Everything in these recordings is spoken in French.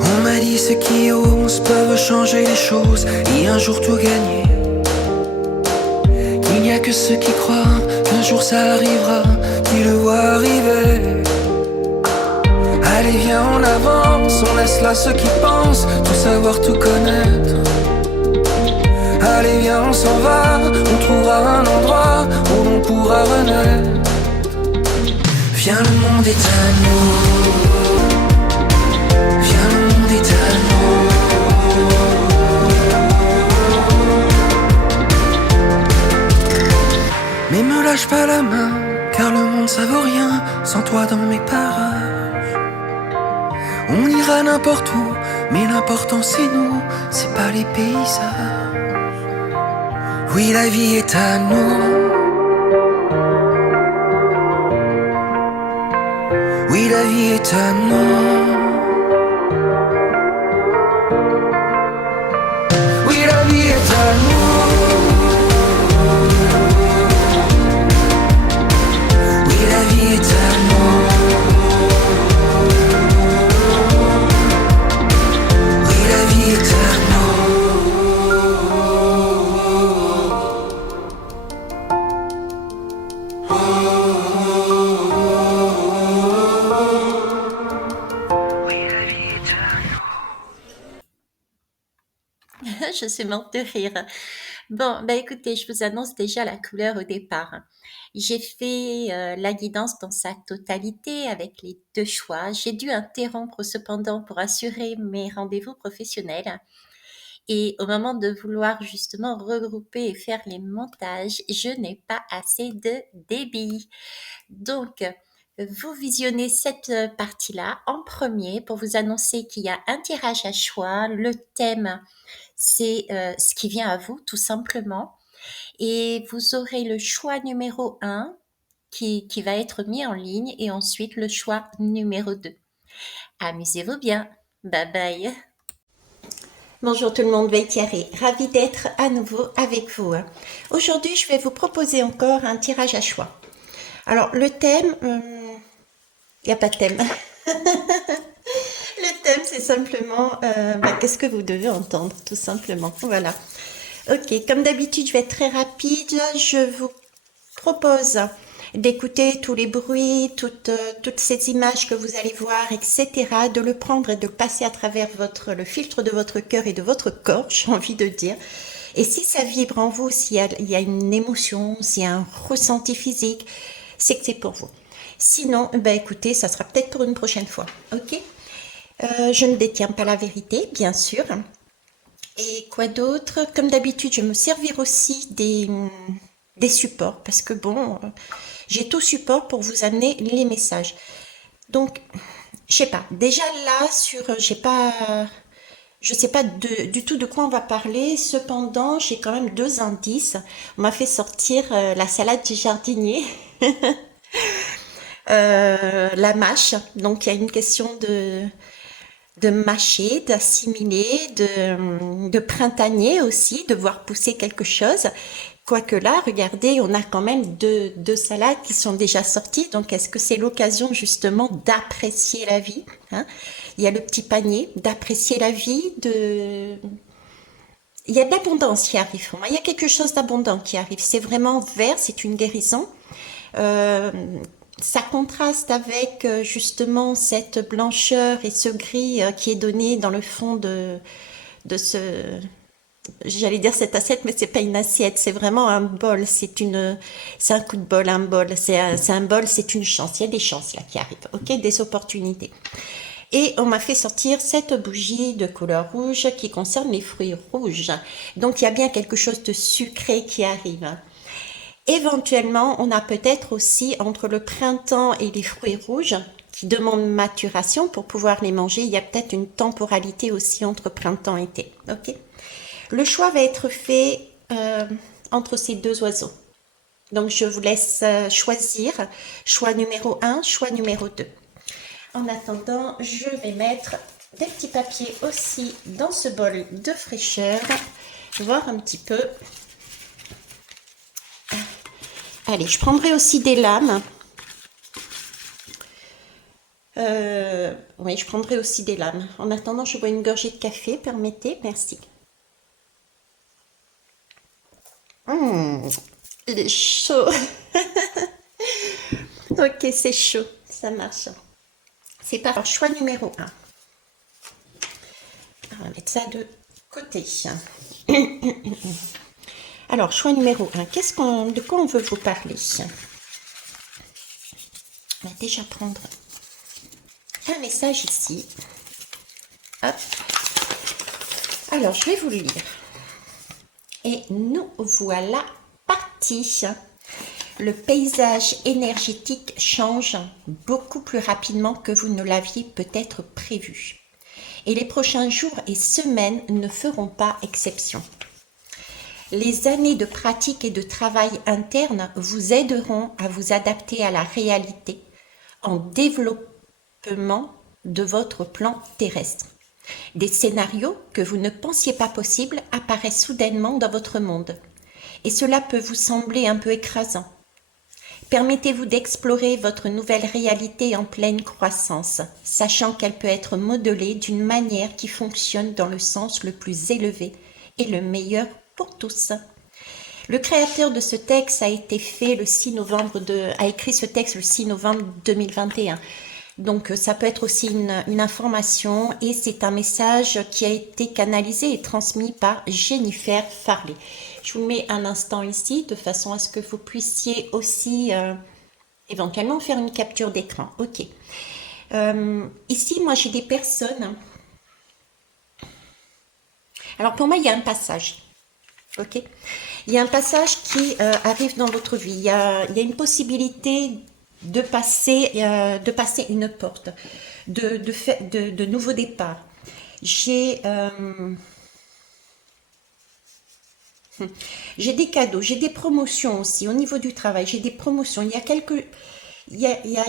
On m'a dit ceux qui osent peuvent changer les choses et un jour tout gagner. Qu'il n'y a que ceux qui croient qu'un jour ça arrivera, qui le voient arriver. Allez viens on avance, on laisse là ceux qui pensent tout savoir, tout connaître. Allez viens on s'en va, on trouvera un endroit où l'on pourra renaître. Viens le monde est à nous. Viens le monde est à nous. Mais me lâche pas la main, car le monde ça vaut rien sans toi dans mes parages. On ira n'importe où, mais l'important c'est nous, c'est pas les paysages. Oui la vie est à nous. Oui la vie est à nous. Oui la vie est à nous. Oui la vie est à nous. Oui la vie est à Je suis morte de rire. Bon, bah écoutez, je vous annonce déjà la couleur au départ. J'ai fait la guidance dans sa totalité avec les 2 choix. J'ai dû interrompre cependant pour assurer mes rendez-vous professionnels. Et au moment de vouloir justement regrouper et faire les montages, je n'ai pas assez de débit. Donc, vous visionnez cette partie-là en premier pour vous annoncer qu'il y a un tirage à choix. Le thème, c'est ce qui vient à vous, tout simplement. Et vous aurez le choix numéro 1 qui va être mis en ligne et ensuite le choix numéro 2. Amusez-vous bien. Bye bye. Bonjour tout le monde, Thierry, ravie d'être à nouveau avec vous. Aujourd'hui, je vais vous proposer encore un tirage à choix. Alors, le thème, il n'y a pas de thème. Le thème, c'est simplement qu'est-ce que vous devez entendre, tout simplement. Voilà. Ok, comme d'habitude, je vais être très rapide. Je vous propose d'écouter tous les bruits, toutes ces images que vous allez voir, etc., de le prendre et de le passer à travers le filtre de votre cœur et de votre corps, j'ai envie de dire. Et si ça vibre en vous, s'il y a une émotion, s'il y a un ressenti physique, c'est que c'est pour vous. Sinon, écoutez, ça sera peut-être pour une prochaine fois, ok ? Je ne détiens pas la vérité, bien sûr. Et quoi d'autre ? Comme d'habitude, je me servir aussi des supports, parce que bon, j'ai tout support pour vous amener les messages. Donc, je sais pas, déjà là, je sais pas du tout de quoi on va parler, cependant, j'ai quand même 2 indices. On m'a fait sortir la salade du jardinier, la mâche, donc il y a une question de mâcher, d'assimiler, de printanier aussi, de voir pousser quelque chose. Quoique là, regardez, on a quand même deux salades qui sont déjà sorties. Donc, est-ce que c'est l'occasion justement d'apprécier la vie, hein? Il y a le petit panier, d'apprécier la vie, il y a de l'abondance qui arrive. Il y a quelque chose d'abondant qui arrive. C'est vraiment vert, c'est une guérison. Ça contraste avec justement cette blancheur et ce gris qui est donné dans le fond de ce, j'allais dire cette assiette, mais c'est pas une assiette, c'est vraiment un bol, c'est un coup de bol, un bol, c'est un bol, c'est une chance, il y a des chances là qui arrivent, ok, des opportunités. Et on m'a fait sortir cette bougie de couleur rouge qui concerne les fruits rouges. Donc il y a bien quelque chose de sucré qui arrive. Éventuellement, on a peut-être aussi entre le printemps et les fruits rouges qui demandent maturation pour pouvoir les manger. Il y a peut-être une temporalité aussi entre printemps et été. Ok. Le choix va être fait entre ces 2 oiseaux. Donc, je vous laisse choisir choix numéro 1, choix numéro 2. En attendant, je vais mettre des petits papiers aussi dans ce bol de fraîcheur, voir un petit peu. Allez, je prendrai aussi des lames. Oui, je prendrai aussi des lames. En attendant, je bois une gorgée de café, permettez, merci. Il est chaud. Ok, c'est chaud, ça marche. C'est pas alors, choix numéro un. On va mettre ça de côté. Alors, choix numéro un. De quoi on veut vous parler? On va déjà prendre un message ici. Hop. Alors, je vais vous le lire. Et nous voilà partis. Le paysage énergétique change beaucoup plus rapidement que vous ne l'aviez peut-être prévu. Et les prochains jours et semaines ne feront pas exception. Les années de pratique et de travail interne vous aideront à vous adapter à la réalité en développement de votre plan terrestre. Des scénarios que vous ne pensiez pas possibles apparaissent soudainement dans votre monde. Et cela peut vous sembler un peu écrasant. Permettez-vous d'explorer votre nouvelle réalité en pleine croissance, sachant qu'elle peut être modelée d'une manière qui fonctionne dans le sens le plus élevé et le meilleur pour tous. Le créateur de ce texte a écrit ce texte le 6 novembre 2021. Donc ça peut être aussi une information et c'est un message qui a été canalisé et transmis par Jennifer Farley. Je vous le mets un instant ici de façon à ce que vous puissiez aussi éventuellement faire une capture d'écran. Ok. Ici, moi j'ai des personnes. Alors pour moi, il y a un passage. Ok. Il y a un passage qui arrive dans votre vie. Il y a une possibilité de passer une porte, de nouveaux départs. J'ai des cadeaux, j'ai des promotions aussi au niveau du travail. J'ai des promotions. Il y a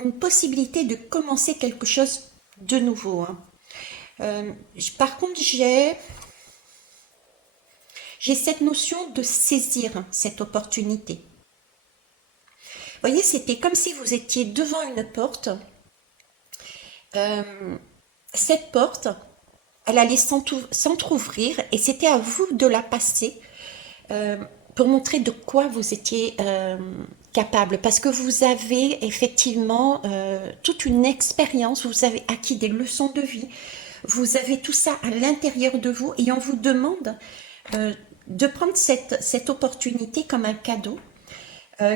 une possibilité de commencer quelque chose de nouveau. Hein. Par contre, j'ai cette notion de saisir cette opportunité. Vous voyez, c'était comme si vous étiez devant une porte. Cette porte, elle allait s'entrouvrir et c'était à vous de la passer pour montrer de quoi vous étiez capable. Parce que vous avez effectivement toute une expérience, vous avez acquis des leçons de vie, vous avez tout ça à l'intérieur de vous et on vous demande de prendre cette opportunité comme un cadeau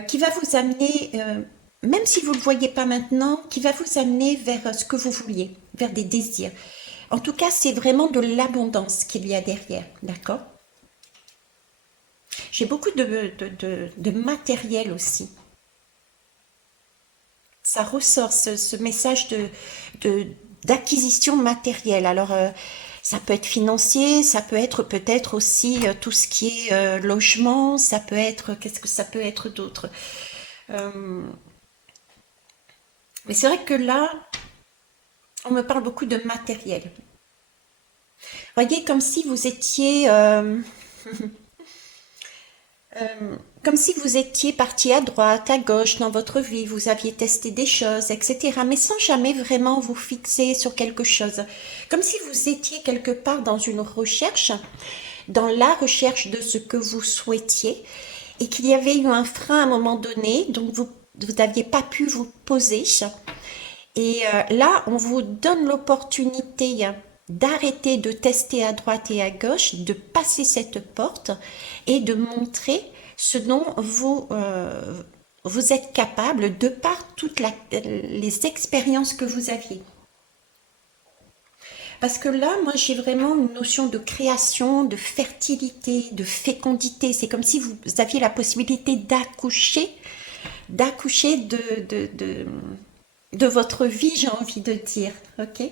qui va vous amener, même si vous ne le voyez pas maintenant, qui va vous amener vers ce que vous vouliez, vers des désirs. En tout cas, c'est vraiment de l'abondance qu'il y a derrière, d'accord? J'ai beaucoup de matériel aussi. Ça ressort ce message d'acquisition matérielle. Alors, ça peut être financier, ça peut être peut-être aussi tout ce qui est logement, ça peut être, qu'est-ce que ça peut être d'autre? Mais c'est vrai que là, on me parle beaucoup de matériel. Voyez, comme si vous étiez... comme si vous étiez parti à droite, à gauche dans votre vie, vous aviez testé des choses, etc. Mais sans jamais vraiment vous fixer sur quelque chose. Comme si vous étiez quelque part dans une recherche, dans la recherche de ce que vous souhaitiez, et qu'il y avait eu un frein à un moment donné, donc vous n'aviez pas pu vous poser. Et là, on vous donne l'opportunité d'arrêter de tester à droite et à gauche, de passer cette porte et de montrer ce dont vous êtes capable de par toutes les expériences que vous aviez. Parce que là, moi, j'ai vraiment une notion de création, de fertilité, de fécondité. C'est comme si vous aviez la possibilité d'accoucher de votre vie, j'ai envie de dire. Ok?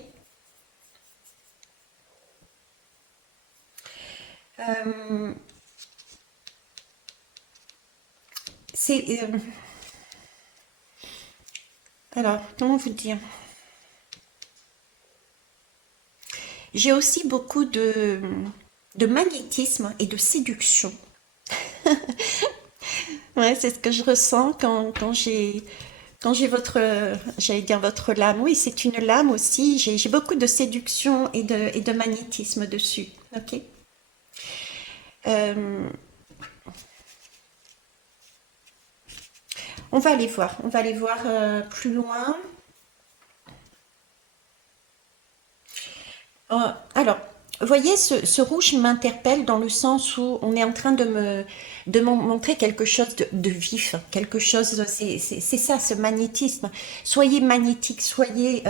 Alors, comment vous dire? J'ai aussi beaucoup de magnétisme et de séduction. Ouais, c'est ce que je ressens quand j'ai votre, j'allais dire votre lame. Oui, c'est une lame aussi. J'ai beaucoup de séduction et de magnétisme dessus. Ok. Euh, on va aller voir. On va aller voir plus loin. Alors, vous voyez, ce rouge m'interpelle dans le sens où on est en train de me montrer quelque chose de vif, quelque chose, c'est ça, ce magnétisme. Soyez magnétique, soyez,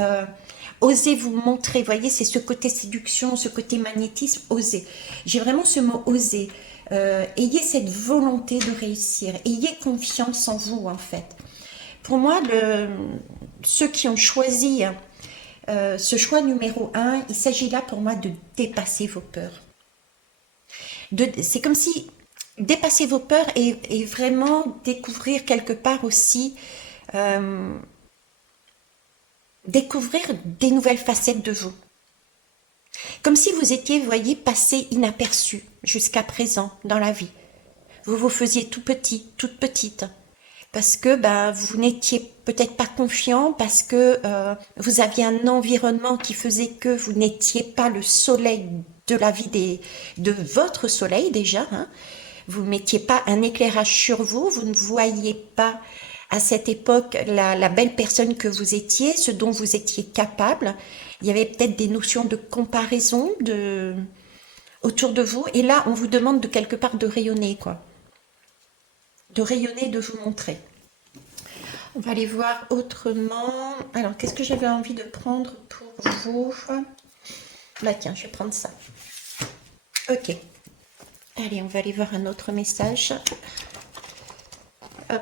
osez vous montrer, vous voyez, c'est ce côté séduction, ce côté magnétisme, osez. J'ai vraiment ce mot oser. Ayez cette volonté de réussir, ayez confiance en vous, en fait. Pour moi, ceux qui ont choisi ce choix numéro un, il s'agit là pour moi de dépasser vos peurs. C'est comme si dépasser vos peurs et vraiment découvrir quelque part aussi, euh, découvrir des nouvelles facettes de vous. Comme si vous étiez, vous voyez, passé inaperçu jusqu'à présent dans la vie. Vous vous faisiez tout petit, toute petite, parce que ben, vous n'étiez peut-être pas confiant, parce que vous aviez un environnement qui faisait que vous n'étiez pas le soleil de la vie de votre soleil déjà. Hein. Vous ne mettiez pas un éclairage sur vous, vous ne voyiez pas à cette époque la belle personne que vous étiez, ce dont vous étiez capable. Il y avait peut-être des notions de comparaison autour de vous, et là on vous demande de quelque part de rayonner, quoi. De rayonner, de vous montrer. On va aller voir autrement. Alors, qu'est-ce que j'avais envie de prendre pour vous? Là, tiens, je vais prendre ça. Ok. Allez, on va aller voir un autre message. Hop.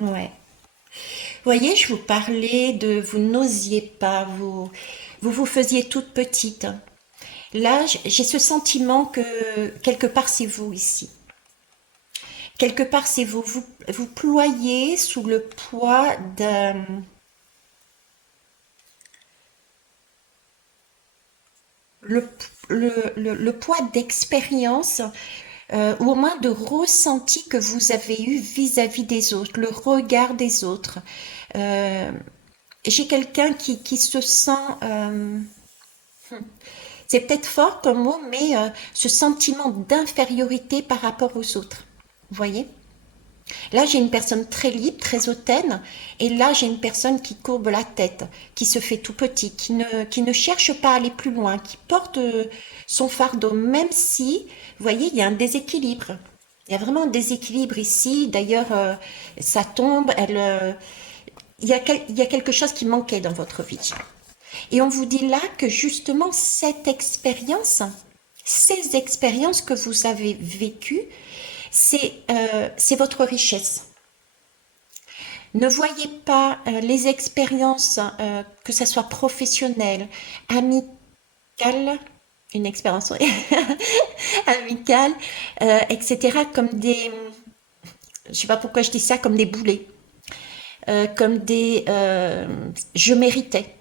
Ouais. Vous voyez, je vous parlais de vous n'osiez pas, vous faisiez toute petite. Là, j'ai ce sentiment que quelque part c'est vous ici. Quelque part c'est vous. Vous ployez sous le poids le, le poids d'expérience ou au moins de ressenti que vous avez eu vis-à-vis des autres, le regard des autres. Euh, j'ai quelqu'un qui se sent, c'est peut-être fort comme mot, mais ce sentiment d'infériorité par rapport aux autres. Vous voyez? Là, j'ai une personne très libre, très hautaine, et là, j'ai une personne qui courbe la tête, qui se fait tout petit, qui ne cherche pas à aller plus loin, qui porte son fardeau, même si, vous voyez, il y a un déséquilibre. Il y a vraiment un déséquilibre ici. D'ailleurs, ça tombe, il y a quelque chose qui manquait dans votre vie. Et on vous dit là que justement, cette expérience, ces expériences que vous avez vécues, c'est votre richesse. Ne voyez pas les expériences, que ce soit professionnelles, amicales, une expérience amicale, etc., comme des, je ne sais pas pourquoi je dis ça, comme des boulets, comme des, je méritais,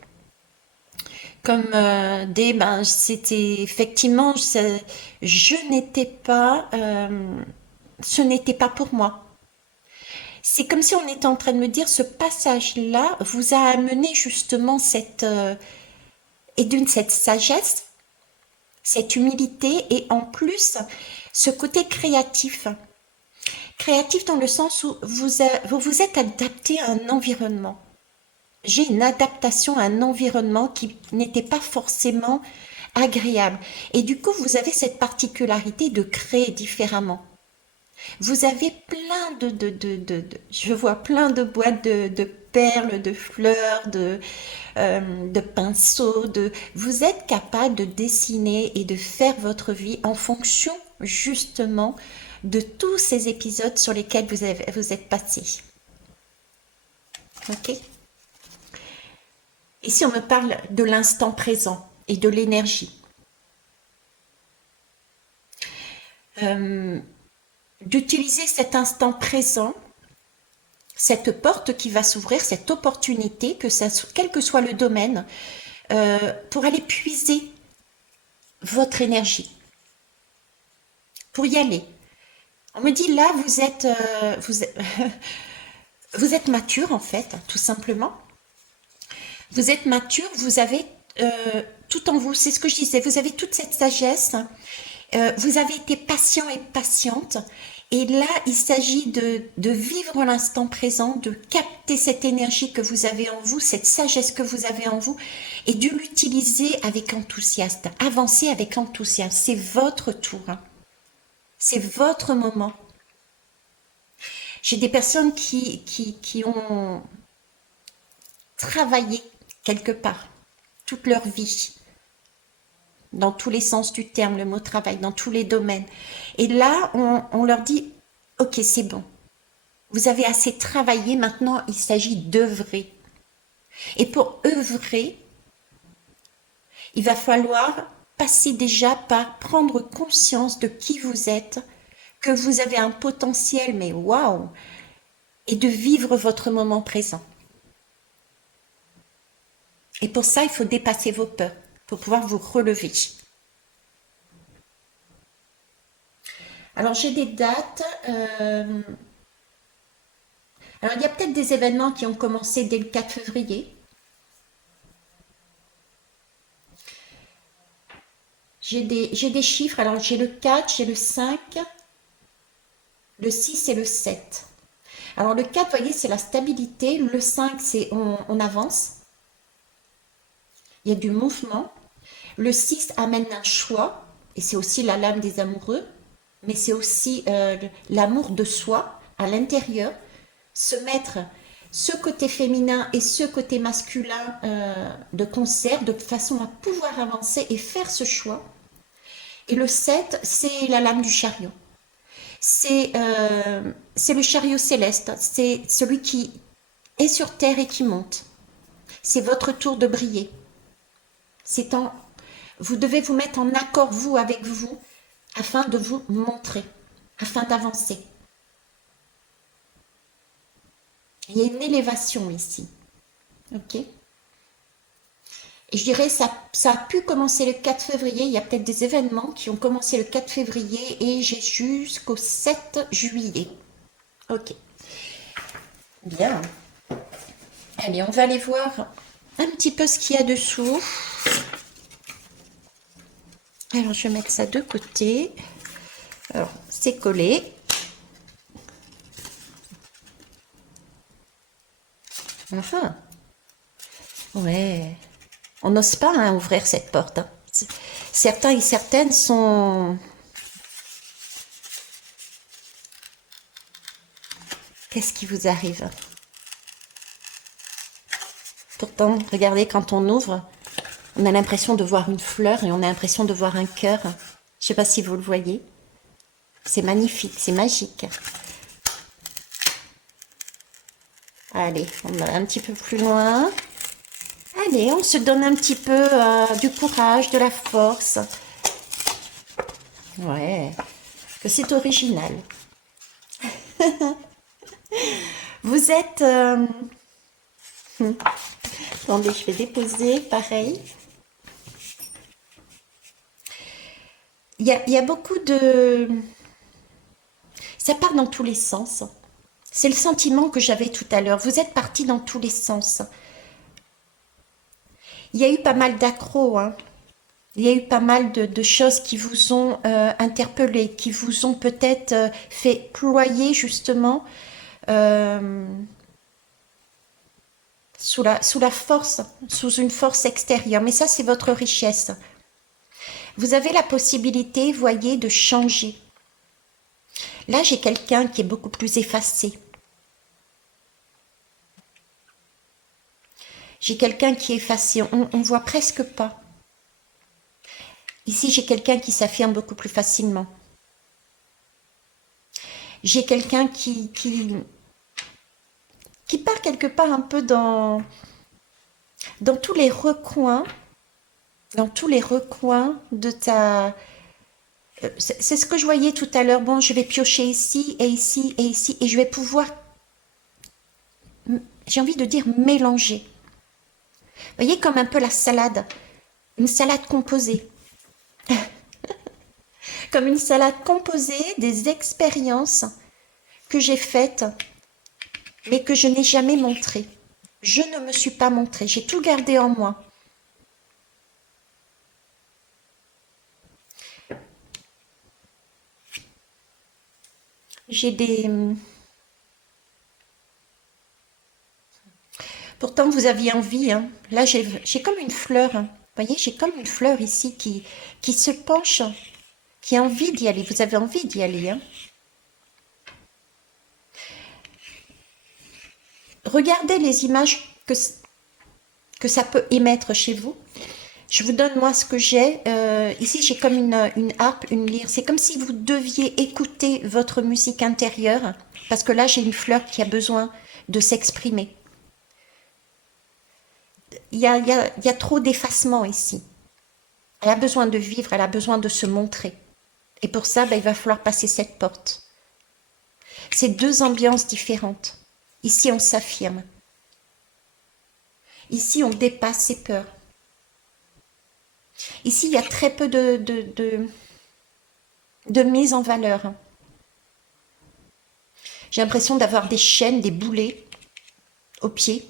comme ben, c'était effectivement, je n'étais pas, ce n'était pas pour moi. C'est comme si on était en train de me dire, ce passage-là vous a amené justement cette sagesse, cette humilité et en plus ce côté créatif. Créatif dans le sens où vous vous êtes adapté à un environnement. J'ai une adaptation à un environnement qui n'était pas forcément agréable. Et du coup, vous avez cette particularité de créer différemment. Vous avez plein je vois plein de boîtes de perles, de fleurs, de pinceaux, vous êtes capable de dessiner et de faire votre vie en fonction justement de tous ces épisodes sur lesquels vous êtes passé. Ok? Ici, on me parle de l'instant présent et de l'énergie. D'utiliser cet instant présent, cette porte qui va s'ouvrir, cette opportunité, quel que soit le domaine, pour aller puiser votre énergie. pour y aller. On me dit là, vous êtes mature en fait, tout simplement. Vous êtes mature, vous avez tout en vous, c'est ce que je disais, vous avez toute cette sagesse, vous avez été patient et patiente, et là, il s'agit de vivre l'instant présent, de capter cette énergie que vous avez en vous, cette sagesse que vous avez en vous, et de l'utiliser avec enthousiasme, avancer avec enthousiasme, c'est votre tour, hein. C'est votre moment. J'ai des personnes qui ont travaillé quelque part toute leur vie, dans tous les sens du terme, le mot travail, dans tous les domaines. Et là, on leur dit, ok, c'est bon, vous avez assez travaillé, maintenant il s'agit d'œuvrer. Et pour œuvrer, il va falloir passer déjà par prendre conscience de qui vous êtes, que vous avez un potentiel, mais waouh, et de vivre votre moment présent. Et pour ça, il faut dépasser vos peurs, pour pouvoir vous relever. Alors, j'ai des dates. Alors, il y a peut-être des événements qui ont commencé dès le 4 février. J'ai des chiffres. Alors, j'ai le 4, j'ai le 5, le 6 et le 7. Alors, le 4, vous voyez, c'est la stabilité. Le 5, c'est on avance. Il y a du mouvement. Le 6 amène un choix. Et c'est aussi la lame des amoureux. Mais c'est aussi l'amour de soi à l'intérieur. Se mettre ce côté féminin et ce côté masculin de concert, de façon à pouvoir avancer et faire ce choix. Et le 7, c'est la lame du chariot. C'est le chariot céleste, c'est celui qui est sur terre et qui monte. C'est votre tour de briller. Vous devez vous mettre en accord, vous, avec vous, afin de vous montrer, afin d'avancer. Il y a une élévation ici. Ok ? Et je dirais, ça a pu commencer le 4 février. Il y a peut-être des événements qui ont commencé le 4 février et j'ai jusqu'au 7 juillet. Ok. Bien. Allez, on va aller voir un petit peu ce qu'il y a dessous. Alors, je vais mettre ça de côté. Alors, c'est collé. Enfin. Ouais. On n'ose pas ouvrir cette porte, hein. Certains et certaines sont... Qu'est-ce qui vous arrive? Pourtant, regardez, quand on ouvre, on a l'impression de voir une fleur et on a l'impression de voir un cœur. Je ne sais pas si vous le voyez. C'est magnifique, c'est magique. Allez, on va un petit peu plus loin. Allez, on se donne un petit peu du courage, de la force. Ouais, que c'est original. Vous êtes... Attendez, je vais déposer, pareil. Il y a beaucoup de... Ça part dans tous les sens. C'est le sentiment que j'avais tout à l'heure. Vous êtes partis dans tous les sens. Il y a eu pas mal d'accros, hein. Il y a eu pas mal de choses qui vous ont interpellé, qui vous ont peut-être fait ployer justement sous la force, sous une force extérieure. Mais ça, c'est votre richesse. Vous avez la possibilité, voyez, de changer. Là, j'ai quelqu'un qui est beaucoup plus effacé. J'ai quelqu'un qui est effacé, on ne voit presque pas. Ici, j'ai quelqu'un qui s'affirme beaucoup plus facilement. J'ai quelqu'un qui part quelque part un peu dans tous les recoins, de ta... C'est ce que je voyais tout à l'heure. Bon, je vais piocher ici et ici et ici et je vais pouvoir, j'ai envie de dire, mélanger. Vous voyez, comme un peu la salade, une salade composée. comme une salade composée des expériences que j'ai faites, mais que je n'ai jamais montrées. Je ne me suis pas montrée, j'ai tout gardé en moi. J'ai des... Pourtant, vous aviez envie, hein. Là, j'ai comme une fleur, hein. Vous voyez, j'ai comme une fleur ici qui se penche, qui a envie d'y aller. Vous avez envie d'y aller, hein. Regardez les images que ça peut émettre chez vous. Je vous donne moi ce que j'ai. Ici, j'ai comme une harpe, une lyre. C'est comme si vous deviez écouter votre musique intérieure, parce que là, j'ai une fleur qui a besoin de s'exprimer. Il y a trop d'effacement ici. Elle a besoin de vivre, elle a besoin de se montrer. Et pour ça, il va falloir passer cette porte. C'est deux ambiances différentes. Ici, on s'affirme. Ici, on dépasse ses peurs. Ici, il y a très peu de mise en valeur. J'ai l'impression d'avoir des chaînes, des boulets aux pieds.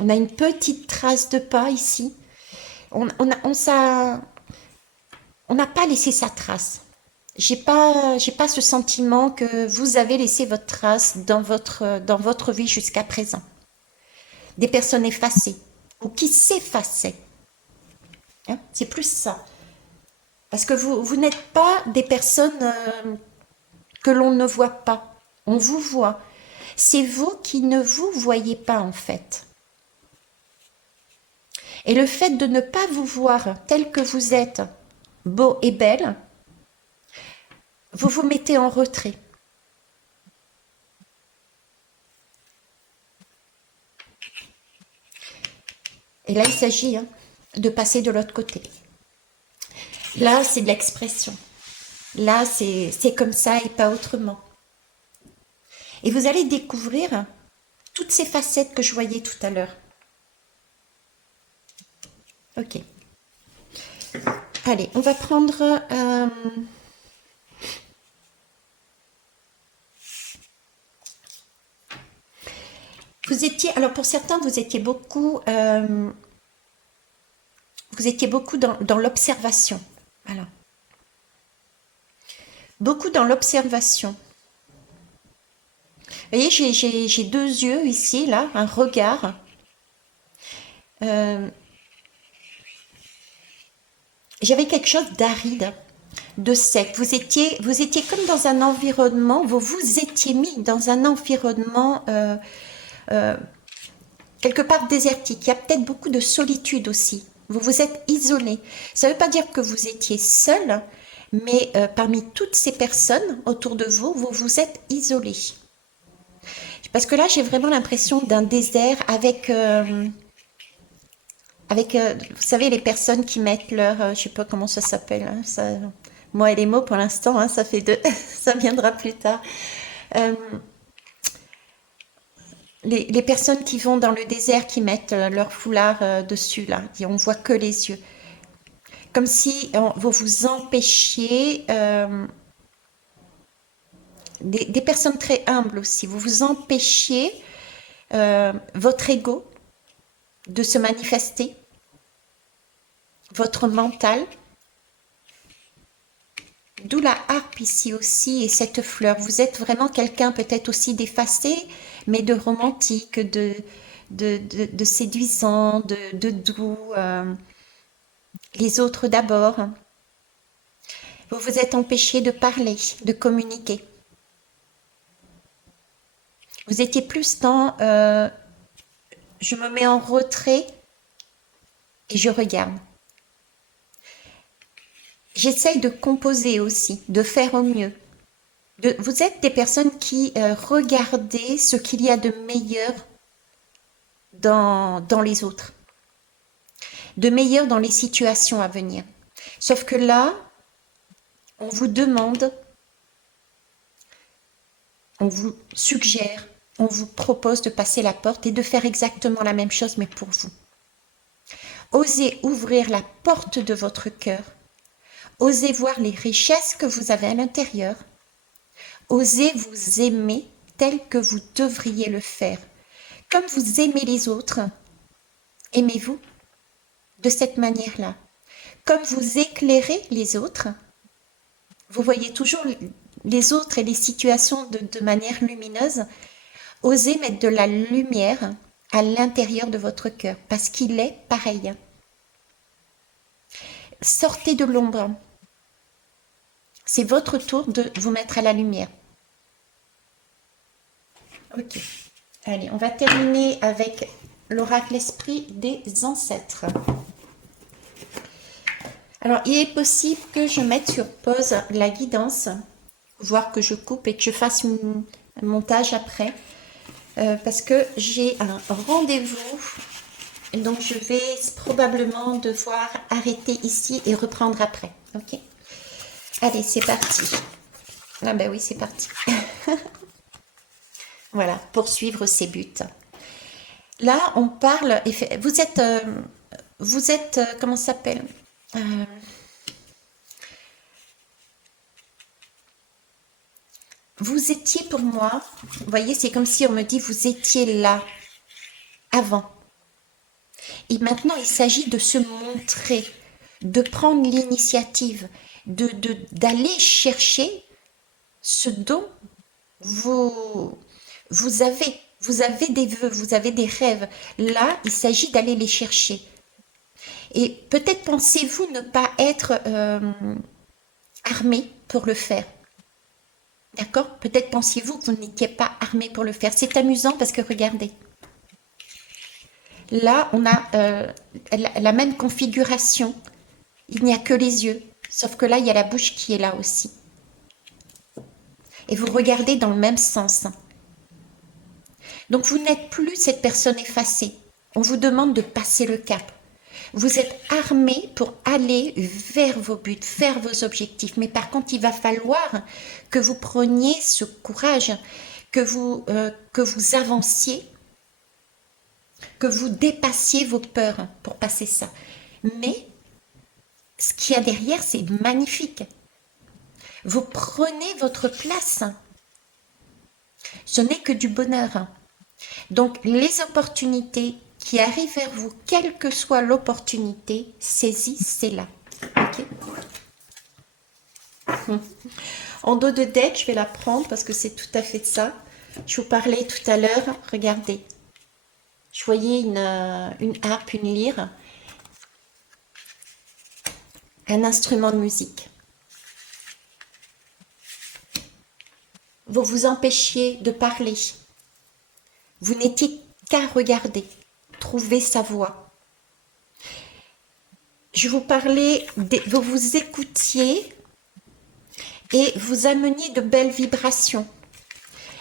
On a une petite trace de pas ici. On n'a pas laissé sa trace. J'ai pas ce sentiment que vous avez laissé votre trace dans votre vie jusqu'à présent. Des personnes effacées ou qui s'effaçaient. Hein, c'est plus ça. Parce que vous n'êtes pas des personnes que l'on ne voit pas. On vous voit. C'est vous qui ne vous voyez pas en fait. Et le fait de ne pas vous voir tel que vous êtes, beau et belle, vous vous mettez en retrait. Et là, il s'agit de passer de l'autre côté. Là, c'est de l'expression. Là, c'est comme ça et pas autrement. Et vous allez découvrir toutes ces facettes que je voyais tout à l'heure. Ok. Allez, on va prendre... Vous étiez, alors pour certains, vous étiez beaucoup dans l'observation. Alors, beaucoup dans l'observation. Vous voyez, j'ai deux yeux ici, là, un regard. J'avais quelque chose d'aride, de sec. Vous étiez comme dans un environnement, vous vous étiez mis dans un environnement quelque part désertique. Il y a peut-être beaucoup de solitude aussi. Vous vous êtes isolé. Ça ne veut pas dire que vous étiez seul, mais parmi toutes ces personnes autour de vous, vous vous êtes isolé. Parce que là, j'ai vraiment l'impression d'un désert avec vous savez, les personnes qui mettent leur, je ne sais pas comment ça s'appelle, hein, ça, moi et les mots pour l'instant, hein, ça fait deux, ça viendra plus tard. Les personnes qui vont dans le désert, qui mettent leur foulard dessus, là, et on voit que les yeux. Comme si vous vous empêchiez, des personnes très humbles aussi, vous vous empêchiez votre ego de se manifester, votre mental, d'où la harpe ici aussi et cette fleur. Vous êtes vraiment quelqu'un peut-être aussi d'effacé, mais de romantique, de séduisant, de doux. Les autres d'abord. Vous vous êtes empêché de parler, de communiquer. Vous étiez plus dans je me mets en retrait et je regarde. J'essaye de composer aussi, de faire au mieux. Vous êtes des personnes qui regardez ce qu'il y a de meilleur dans les autres, de meilleur dans les situations à venir. Sauf que là, on vous demande, on vous suggère, on vous propose de passer la porte et de faire exactement la même chose, mais pour vous. Osez ouvrir la porte de votre cœur Osez voir les richesses que vous avez à l'intérieur. Osez vous aimer tel que vous devriez le faire. Comme vous aimez les autres, aimez-vous de cette manière-là. Comme vous éclairez les autres, vous voyez toujours les autres et les situations de manière lumineuse. Osez mettre de la lumière à l'intérieur de votre cœur, parce qu'il est pareil. Sortez de l'ombre. C'est votre tour de vous mettre à la lumière. Ok. Allez, on va terminer avec l'oracle esprit des ancêtres. Alors, il est possible que je mette sur pause la guidance, voire que je coupe et que je fasse un montage après, parce que j'ai un rendez-vous. Donc, je vais probablement devoir arrêter ici et reprendre après. Ok? Allez, c'est parti. Ah ben oui, c'est parti. Voilà, poursuivre ses buts. Là, on parle. Vous êtes, comment ça s'appelle? Vous étiez pour moi. Vous voyez, c'est comme si on me dit vous étiez là avant. Et maintenant, il s'agit de se montrer, de prendre l'initiative, d'aller chercher ce dont vous avez. Vous avez des vœux, vous avez des rêves. Là, il s'agit d'aller les chercher. Et peut-être pensez-vous ne pas être armé pour le faire. D'accord? Peut-être pensiez-vous que vous n'étiez pas armé pour le faire. C'est amusant parce que regardez. Là, on a la même configuration. Il n'y a que les yeux. Sauf que là, il y a la bouche qui est là aussi. Et vous regardez dans le même sens. Donc, vous n'êtes plus cette personne effacée. On vous demande de passer le cap. Vous êtes armé pour aller vers vos buts, vers vos objectifs. Mais par contre, il va falloir que vous preniez ce courage, que vous avanciez, que vous dépassiez vos peurs pour passer ça. Mais ce qu'il y a derrière, c'est magnifique. Vous prenez votre place. Ce n'est que du bonheur. Donc, les opportunités qui arrivent vers vous, quelle que soit l'opportunité, saisissez-la. Ok. En dos de deck, je vais la prendre parce que c'est tout à fait ça. Je vous parlais tout à l'heure, regardez. Je voyais une harpe, une lyre, un instrument de musique. Vous vous empêchiez de parler. Vous n'étiez qu'à regarder, trouver sa voix. Je vous parlais, vous vous écoutiez et vous ameniez de belles vibrations.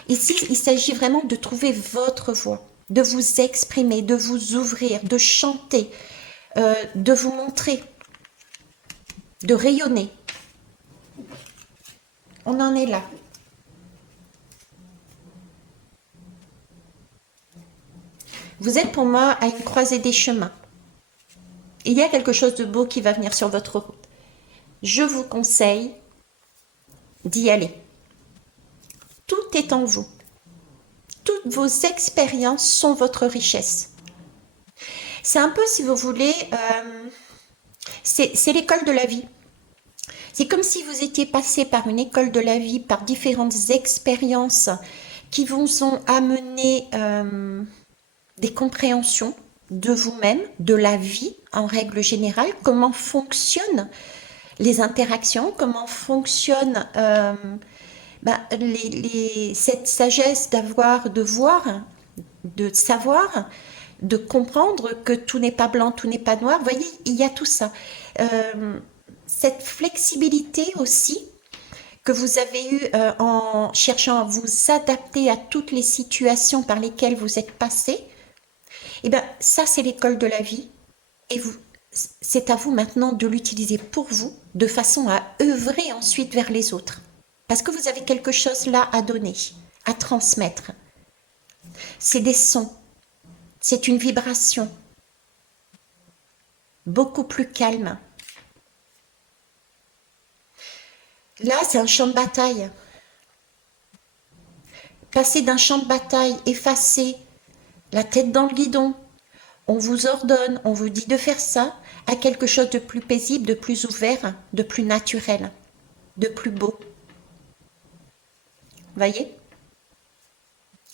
Ici, il s'agit vraiment de trouver votre voix, de vous exprimer, de vous ouvrir, de chanter, de vous montrer, de rayonner. On en est là. Vous êtes pour moi à une croisée des chemins. Il y a quelque chose de beau qui va venir sur votre route. Je vous conseille d'y aller. Tout est en vous. Toutes vos expériences sont votre richesse. C'est un peu, si vous voulez, c'est l'école de la vie. C'est comme si vous étiez passé par une école de la vie, par différentes expériences qui vous ont amené des compréhensions de vous-même, de la vie en règle générale, comment fonctionnent les interactions, comment fonctionne cette sagesse de voir, de savoir, de comprendre que tout n'est pas blanc, tout n'est pas noir. Vous voyez, il y a tout ça. Cette flexibilité aussi que vous avez eue en cherchant à vous adapter à toutes les situations par lesquelles vous êtes passé, eh bien, ça, c'est l'école de la vie. Et c'est à vous maintenant de l'utiliser pour vous, de façon à œuvrer ensuite vers les autres. Parce que vous avez quelque chose là à donner, à transmettre. C'est des sons, c'est une vibration beaucoup plus calme. Là, c'est un champ de bataille. Passer d'un champ de bataille effacé, la tête dans le guidon, on vous ordonne, on vous dit de faire ça, à quelque chose de plus paisible, de plus ouvert, de plus naturel, de plus beau. Voyez?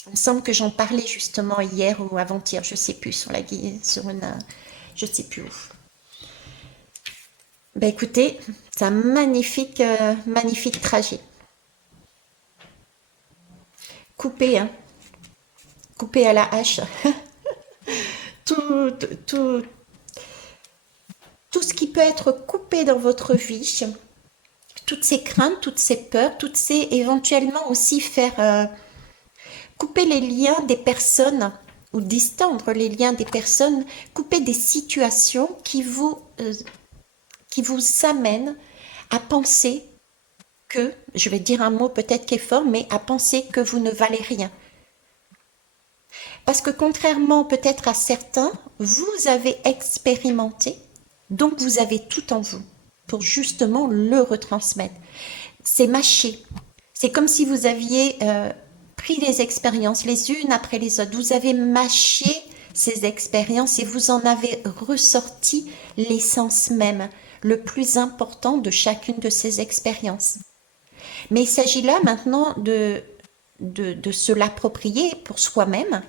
Il me semble que j'en parlais justement hier ou avant-hier, je sais plus, sur une, je sais plus où. Ben écoutez, c'est un magnifique, magnifique trajet. Coupé, hein, coupé à la hache. Tout, tout, tout ce qui peut être coupé dans votre vie, toutes ces craintes, toutes ces peurs, toutes ces éventuellement aussi faire couper les liens des personnes ou distendre les liens des personnes, couper des situations qui vous amènent à penser que, je vais dire un mot peut-être qui est fort, mais à penser que vous ne valez rien. Parce que contrairement peut-être à certains, vous avez expérimenté, donc vous avez tout en vous pour justement le retransmettre. C'est mâché. C'est comme si vous aviez pris les expériences les unes après les autres. Vous avez mâché ces expériences et vous en avez ressorti l'essence même, le plus important de chacune de ces expériences. Mais il s'agit là maintenant de se l'approprier pour soi-même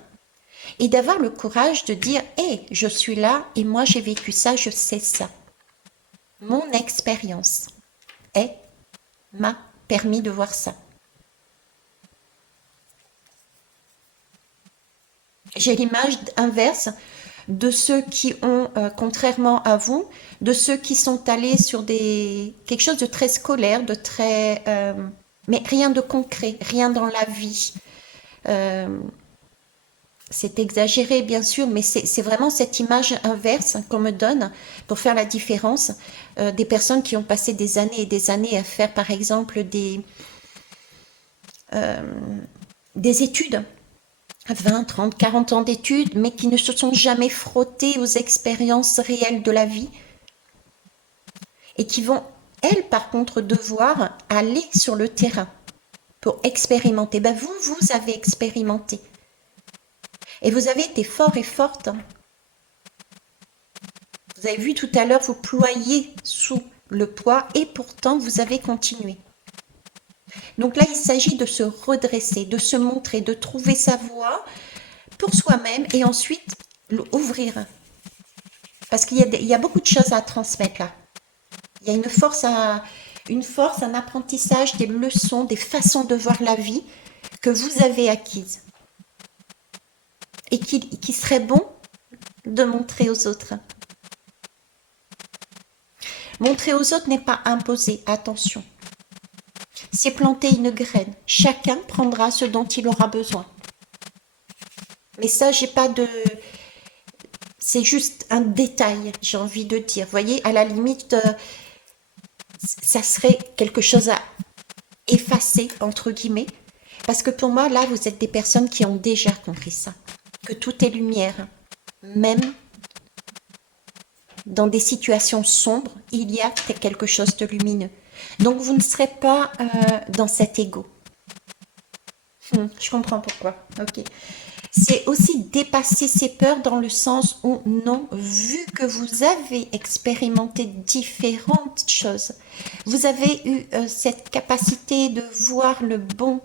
et d'avoir le courage de dire « Hé, je suis là et moi j'ai vécu ça, je sais ça. Mon expérience m'a permis de voir ça. » J'ai l'image inverse de ceux qui ont, contrairement à vous, de ceux qui sont allés sur quelque chose de très scolaire, de très, mais rien de concret, rien dans la vie. C'est exagéré bien sûr, mais c'est vraiment cette image inverse qu'on me donne pour faire la différence des personnes qui ont passé des années et des années à faire par exemple des études, 20, 30, 40 ans d'études, mais qui ne se sont jamais frottés aux expériences réelles de la vie et qui vont, elles, par contre, devoir aller sur le terrain pour expérimenter. Ben vous avez expérimenté. Et vous avez été fort et forte. Vous avez vu tout à l'heure, vous ployez sous le poids et pourtant vous avez continué. Donc là, il s'agit de se redresser, de se montrer, de trouver sa voie pour soi-même et ensuite l'ouvrir. Parce qu'il y a beaucoup de choses à transmettre là. Il y a une force, un apprentissage, des leçons, des façons de voir la vie que vous avez acquises. Et qui serait bon de montrer aux autres. Montrer aux autres n'est pas imposer, attention. C'est planter une graine. Chacun prendra ce dont il aura besoin. Mais ça, j'ai pas de... C'est juste un détail, j'ai envie de dire. Vous voyez, à la limite, ça serait quelque chose à effacer, entre guillemets. Parce que pour moi, là, vous êtes des personnes qui ont déjà compris ça. Que tout est lumière. Même dans des situations sombres, il y a quelque chose de lumineux. Donc, vous ne serez pas dans cet ego. Je comprends pourquoi. Ok. C'est aussi dépasser ses peurs dans le sens où, non, vu que vous avez expérimenté différentes choses, vous avez eu cette capacité de voir le bon,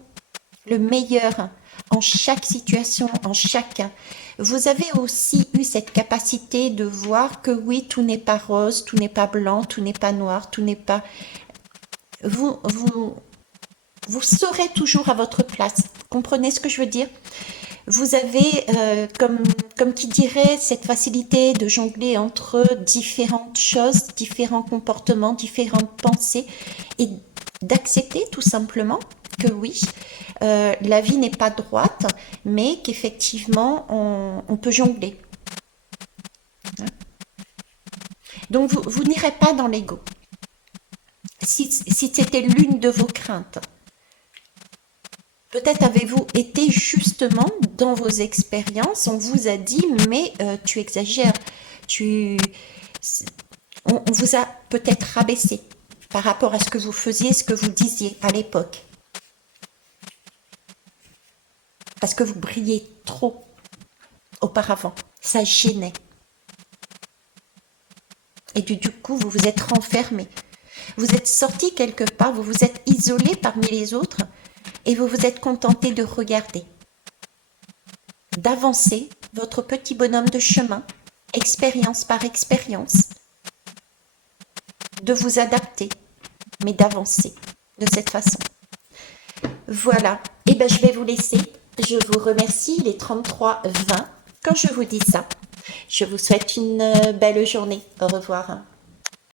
le meilleur en chaque situation, en chacun. Vous avez aussi eu cette capacité de voir que oui, tout n'est pas rose, tout n'est pas blanc, tout n'est pas noir, tout n'est pas... Vous serez toujours à votre place. Comprenez ce que je veux dire? Vous avez, comme qui dirait, cette facilité de jongler entre différentes choses, différents comportements, différentes pensées et d'accepter tout simplement que oui, la vie n'est pas droite, mais qu'effectivement, on peut jongler. Donc, vous n'irez pas dans l'ego. Si c'était l'une de vos craintes, peut-être avez-vous été justement dans vos expériences, on vous a dit, mais tu exagères, on vous a peut-être rabaissé. par rapport à ce que vous faisiez, ce que vous disiez à l'époque. Parce que vous brillez trop auparavant. Ça gênait. Et du coup, vous vous êtes renfermé. Vous êtes sorti quelque part, vous vous êtes isolé parmi les autres et vous vous êtes contenté de regarder. D'avancer votre petit bonhomme de chemin, expérience par expérience, de vous adapter, mais d'avancer de cette façon. Voilà, et bien je vais vous laisser. Je vous remercie, il est 33h20 quand je vous dis ça. Je vous souhaite une belle journée. Au revoir.